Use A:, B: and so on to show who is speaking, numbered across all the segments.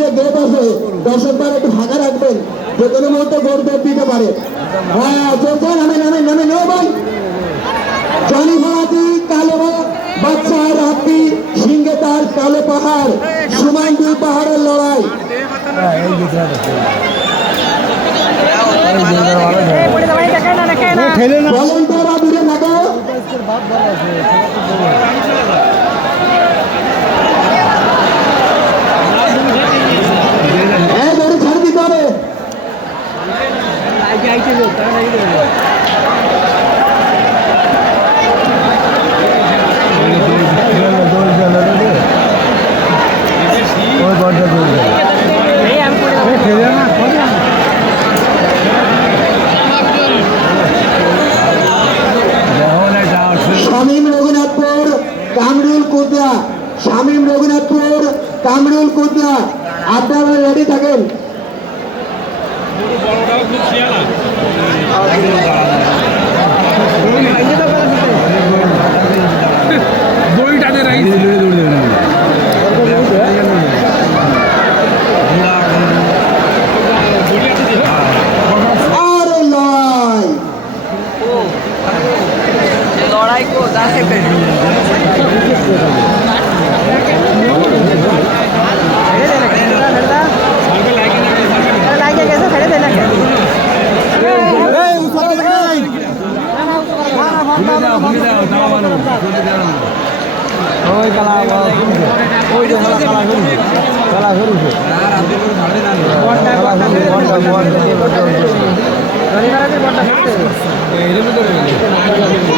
A: থেকে বের হয়ে দর্শকবার একটু ফাঁকা রাখবেন। যে কোনো মুহূর্তে গোল দিতে
B: পারে। হ্যাঁ চলছে নামে নামে নেও ভাই। জনি ভাড়াতি কালো বাচ্চা রাব্বি সিংহে তার কালো পাহাড় সুমান দুই পাহাড়ের লড়াই। হ্যাঁ, ঠেলে তো বাবুরে নাগো রঘুনাথপুর কামরুল কুদরা আপনারা রেডি থাকেন
C: দড়িটাতে রাখি
B: আর লড়াই
D: লড়াই কো যাচ্ছে লাগে গেছে ফেলে দেয় না ওই কালা ওই যে কালা কালা হরু কালা হরু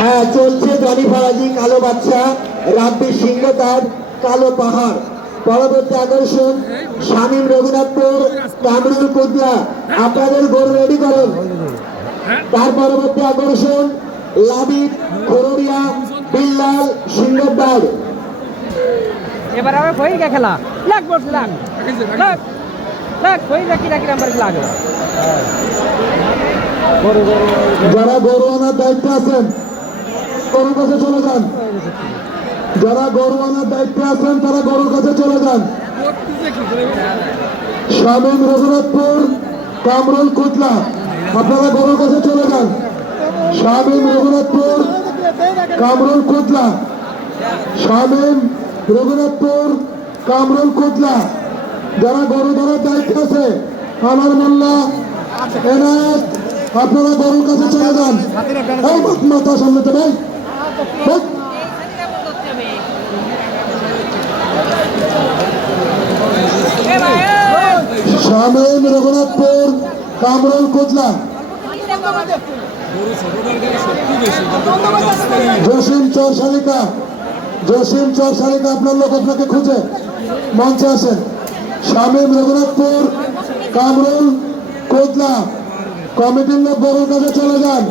B: হ্যাঁ চলছে জনি ফরাজি কালো বাচ্চা, রাব্বি সিংহ তার কালো পাহাড়। পরবর্তী আকর্ষণ, শামীম রঘুনাথপুর, কামরুল কুদরা আপনাদের গরু রেডি করুন। তার পরবর্তী আকর্ষণ, লাবিব খরুরিয়া বিল্লাল, সিংহদ্বার।
D: এবার গে খেলা। লাগ
B: যারা গরু আনার দায়িত্বে আছেন, গরুর কাছে চলে যান। যারা গরু দায়িত্বে আছেন, তারা গরুর কাছে চলে যান। শামীম রঘুনাথপুর কামরুল কুতলা, আপনারা গরুর কাছে চলে যান। শামীম রঘুনাথপুর কামরুল কুতলা, শামীম রঘুনাথপুর, কামরুল কুতলা যারা গরু ধরার দায়িত্ব আছে, আমার মোল্লা এনায়ত, আপনারা গরুর কাছে চলে যান। মাথা সামনে তো। শামীম রঘুনাথপুর, কামরুল কুতলা জসিম চর শালিকা জসিম চর শালিকা আপনার লোক আপনাকে খুঁজে। মঞ্চে আসেন। শামীম রঘুনাথপুর, কামরুল, কোদলা। কমিটির লোক বড়ুর কাছে চলে যান।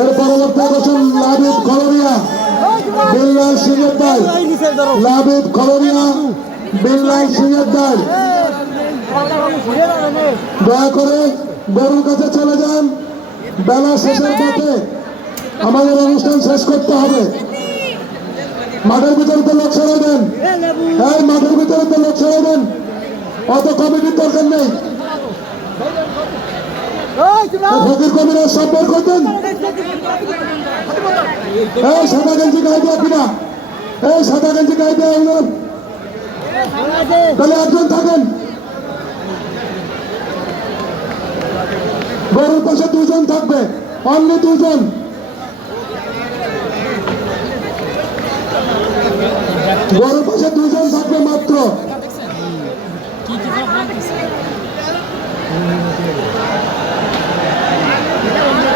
B: এর পরবর্তী আকর্ষণ লাবিব খলরিয়া। বিল্লাল সিংহের দায়। লাবিব খলরিয়া, বিল্লাল সিংহের দায়। দয়া করে গরুর কাছে চলে যান। বেলা শেষের পথে আমাদের অনুষ্ঠান শেষ করতে হবে। মাঠের ভিতরে তো লোক ছেড়ে দেন এই মাঠের ভিতরে তো লোক দেন অত কমিটির দরকার নেই। ফকির কবিরা সব বের করতেন। এই সাদা গেঞ্জি গায়ে দেওয়া কিনা এই সাদা গেঞ্জি গায়ে দেওয়া হলো। তাহলে একজন থাকেন। গরুর পাশে দুজন থাকবে। অনলি দুজন। গরুর পাশে দুজন থাকবে মাত্র।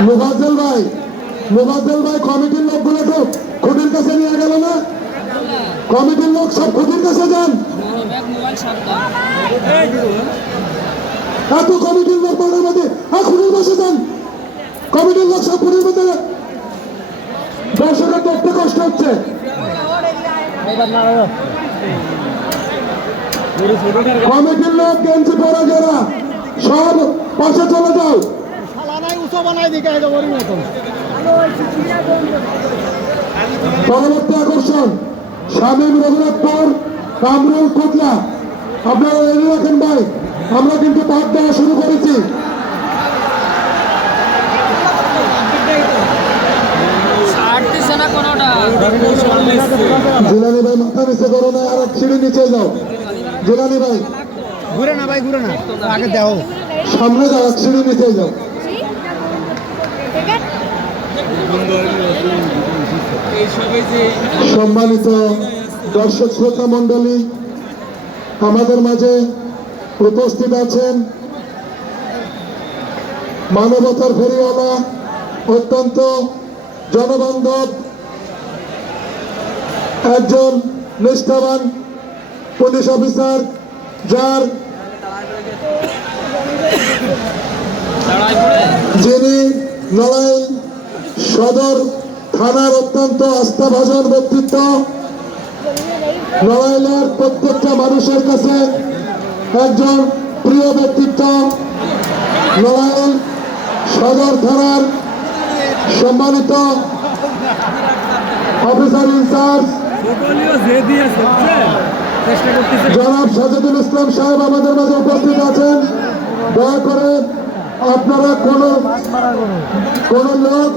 B: মুফাজ্জল ভাই মুফাজ্জল ভাই, কমিটির লোকগুলো তো খুঁটির কাছে নিয়ে গেল না? কমিটির লোক সব খুঁটির কাছে যান। এত কমিটির লোক মাঠের মধ্যে হ্যাঁ খুঁটির বসে যান। কমিটির লোক সব খুঁটির মধ্যে দর্শকের দেখতে কষ্ট হচ্ছে। কমিটির লোক যারা সব পাশে চলে যাও পরবর্তী আকর্ষণ শামীম রঘুনাথপুর কামরুল কোটলা আপনারা রেডি রাখেন ভাই আমরা কিন্তু পাঠ দেওয়া শুরু করেছি
D: না কোনোটা
B: জিলানি ভাই মাথা নিচে করো না আর সিঁড়ি নিচে যাও। জিলানি ভাই
E: ঘুরে না ভাই ঘুরে না। আগে দেও
B: সামনে যাও এক সিঁড়ি নিচে যাও। সম্মানিত দর্শক শ্রোতা মন্ডলী আমাদের মাঝে উপস্থিত আছেন মানবতার ফেরিওয়ালা অত্যন্ত জনবান্ধব একজন নিষ্ঠাবান পুলিশ অফিসার, যার যিনি নড়াইল সদর থানার অত্যন্ত আস্থাভাজন ব্যক্তিত্ব, নড়াইলের প্রত্যেকটা মানুষের কাছে একজন প্রিয় ব্যক্তিত্ব, নড়াইল সদর থানার সম্মানিত অফিসার ইনচার্জ। জনাব সাজেদুল ইসলাম সাহেব আমাদের মাঝে উপস্থিত আছেন। দয়া করে আপনারা কোনো, কোন লোক,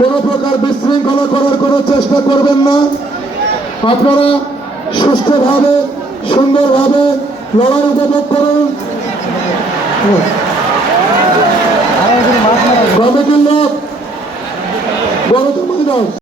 B: কোনো প্রকার বিশৃঙ্খলা করার কোনো চেষ্টা করবেন না। আপনারা সুষ্ঠুভাবে, সুন্দরভাবে লড়াই উপভোগ করুন। কমিটির লোক দাও